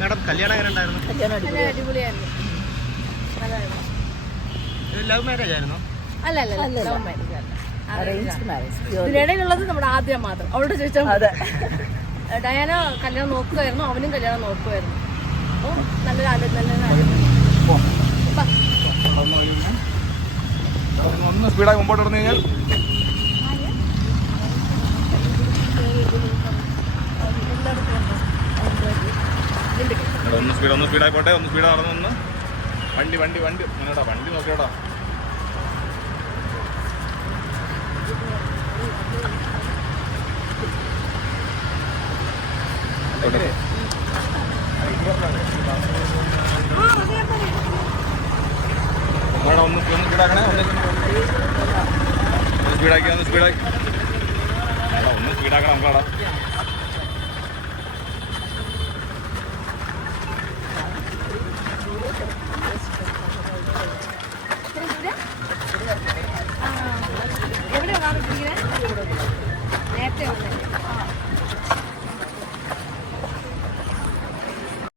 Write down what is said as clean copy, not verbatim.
Madam കല്യാണം എങ്ങനെ ഉണ്ടായിരുന്നു? അടിപൊളിയായിരുന്നു. ലവ് മാരേജ് ആയിരുന്നോ? അല്ല ലവ് മാരേജ് അല്ല, ഇതിനിടയിലുള്ളത് നമ്മുടെ ആദ്യം മാത്രം. അവളോട് ചോദിച്ചാൽ ഡയാന കല്യാണം നോക്കുമായിരുന്നു, അവനും കല്യാണം നോക്കുമായിരുന്നു. അപ്പോൾ നല്ലൊരു ഒന്ന് സ്പീഡായി മുമ്പോട്ട് ഇടന്നു കഴിഞ്ഞാൽ ഒന്ന് സ്പീഡായി പോട്ടെ. ഒന്ന് സ്പീഡ് നടന്നു. വണ്ടി അങ്ങനെടാ, വണ്ടി നോക്കിയോടാ. ഒന്ന് സ്പീഡാക്കണേ. ഒന്ന് സ്പീഡാക്കണം നമുക്കാടാ.